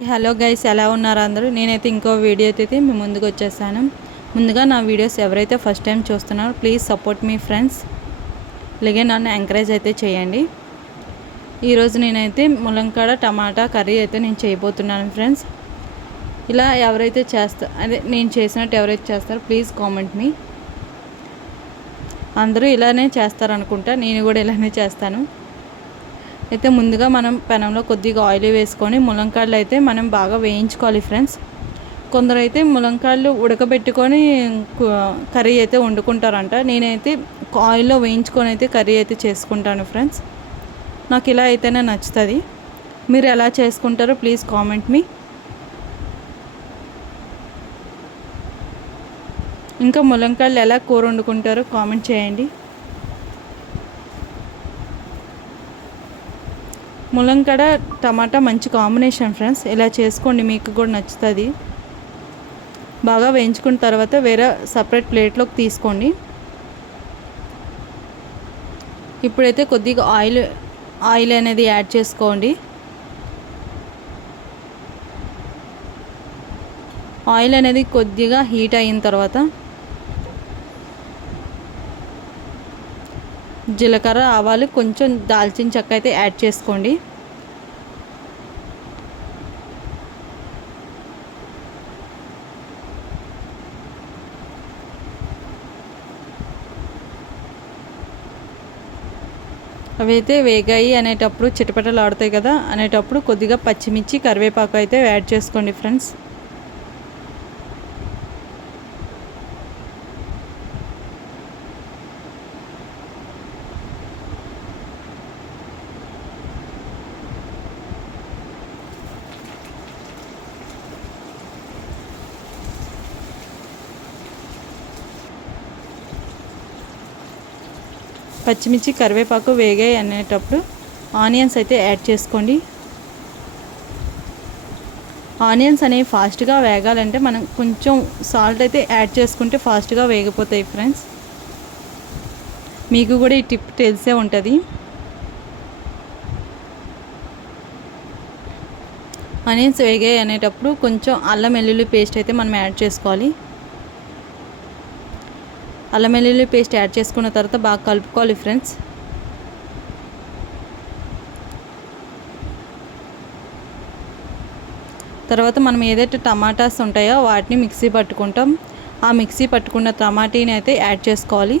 Hello guys ఎలా ఉన్నారు అందరూ? నేనైతే ఇంకో వీడియో అయితే మీ ముందుకు వచ్చేసాను. ముందుగా నా వీడియోస్ ఎవరైతే ఫస్ట్ టైం చూస్తున్నారో ప్లీజ్ సపోర్ట్ మీ ఫ్రెండ్స్ అలాగే నన్ను ఎంకరేజ్ అయితే చేయండి. ఈరోజు నేనైతే ములంకాడ టమాటా కర్రీ అయితే నేను చేయబోతున్నాను ఫ్రెండ్స్ ఇలా ఎవరైతే చేస్తా అదే నేను చేసినట్టు ఎవరైతే చేస్తారో ప్లీజ్ కామెంట్ మీ అందరూ ఇలానే చేస్తారనుకుంటా నేను కూడా ఇలానే చేస్తాను. అయితే ముందుగా మనం పెనంలో కొద్దిగా ఆయిల్ వేసుకొని ములంకాయలు అయితే మనం బాగా వేయించుకోవాలి ఫ్రెండ్స్. కొందరు అయితే ములంకాయలు ఉడకబెట్టుకొని కర్రీ అయితే వండుకుంటారంట. నేనైతే ఆయిల్లో వేయించుకొని అయితే కర్రీ అయితే చేసుకుంటాను ఫ్రెండ్స్. నాకు ఇలా అయితేనే నచ్చుతుంది. మీరు ఎలా చేసుకుంటారో ప్లీజ్ కామెంట్ మీ. ఇంకా ములంకాయలు ఎలా కూర వండుకుంటారో కామెంట్ చేయండి. ములంకడ టమాటా మంచి కాంబినేషన్ ఫ్రెండ్స్. ఇలా చేసుకోండి మీకు కూడా నచ్చుతుంది. బాగా వేయించుకున్న తర్వాత వేరే సపరేట్ ప్లేట్లోకి తీసుకోండి. ఇప్పుడైతే కొద్దిగా ఆయిల్ ఆయిల్ అనేది యాడ్ చేసుకోండి. ఆయిల్ అనేది కొద్దిగా హీట్ అయిన తర్వాత జీలకర్ర ఆవాలు కొంచెం దాల్చిన చెక్క అయితే యాడ్ చేసుకోండి. అవైతే వేగాయి అనేటప్పుడు చిటపటలు ఆడుతాయి కదా అనేటప్పుడు కొద్దిగా పచ్చిమిర్చి కరివేపాకు అయితే యాడ్ చేసుకోండి ఫ్రెండ్స్. పచ్చిమిర్చి కరివేపాకు వేగాయి అనేటప్పుడు ఆనియన్స్ అయితే యాడ్ చేసుకోండి. ఆనియన్స్ అనేవి ఫాస్ట్గా వేగాలంటే మనం కొంచెం సాల్ట్ అయితే యాడ్ చేసుకుంటే ఫాస్ట్గా వేగిపోతాయి ఫ్రెండ్స్. మీకు కూడా ఈ టిప్ తెలిసే ఉంటుంది. ఆనియన్స్ వేగాయి అనేటప్పుడు కొంచెం అల్లం వెల్లుల్లి పేస్ట్ అయితే మనం యాడ్ చేసుకోవాలి. అల్లం వెల్లుల్లి పేస్ట్ యాడ్ చేసుకున్న తర్వాత బాగా కలుపుకోవాలి ఫ్రెండ్స్. తర్వాత మనం ఏదైతే టమాటాస్ ఉంటాయో వాటిని మిక్సీ పట్టుకుంటాం. ఆ మిక్సీ పట్టుకున్న టమాటీని అయితే యాడ్ చేసుకోవాలి.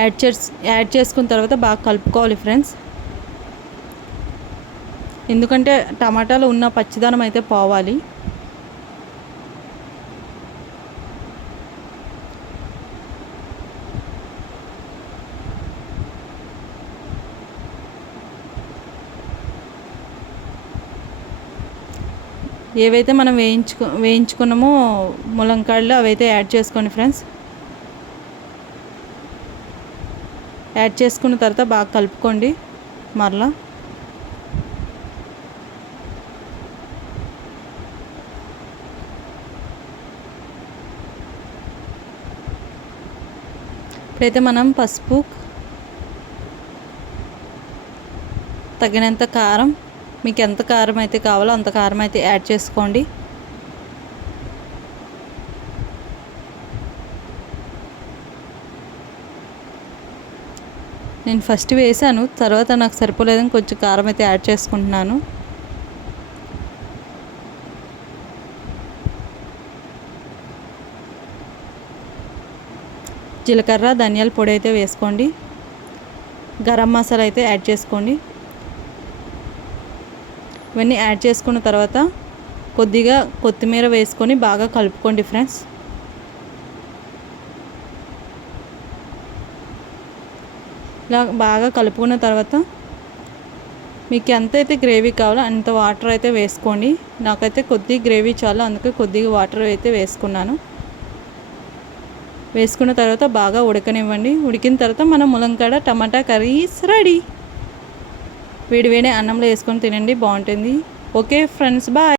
యాడ్ చేసి యాడ్ చేసుకున్న తర్వాత బాగా కలుపుకోవాలి ఫ్రెండ్స్. ఎందుకంటే టమాటాలో ఉన్న పచ్చిదనం అయితే పోవాలి. ఏవైతే మనం వేయించుకు వేయించుకున్నామో ములంకాయలు అవైతే యాడ్ చేసుకోండి ఫ్రెండ్స్. యాడ్ చేసుకున్న తర్వాత బాగా కలుపుకోండి మరలా. ఇప్పుడైతే మనం పసుపు తగినంత కారం మీకు ఎంత కారం అయితే కావాలో అంత కారం అయితే యాడ్ చేసుకోండి. నేను ఫస్ట్ వేసాను తర్వాత నాకు సరిపోలేదని కొంచెం కారం అయితే యాడ్ చేసుకుంటున్నాను. జీలకర్ర ధనియాల పొడి అయితే వేసుకోండి. గరం మసాలా అయితే యాడ్ చేసుకోండి. ఇవన్నీ యాడ్ చేసుకున్న తర్వాత కొద్దిగా కొత్తిమీర వేసుకొని బాగా కలుపుకోండి ఫ్రెండ్స్ ఇలా బాగా కలుపుకున్న తర్వాత మీకు ఎంత అయితే గ్రేవీ కావాలో అంత వాటర్ అయితే వేసుకోండి. నాకైతే కొద్ది గ్రేవీ చాలు అందుకే కొద్దిగా వాటర్ అయితే వేసుకున్నాను. వేసుకున్న తర్వాత బాగా ఉడకనివ్వండి. ఉడికిన తర్వాత మనం ములంకాడ టమాటా కర్రీస్ రెడీ. వేడి వేడి అన్నంలో వేసుకొని తినండి బాగుంటుంది. Okay friends bye.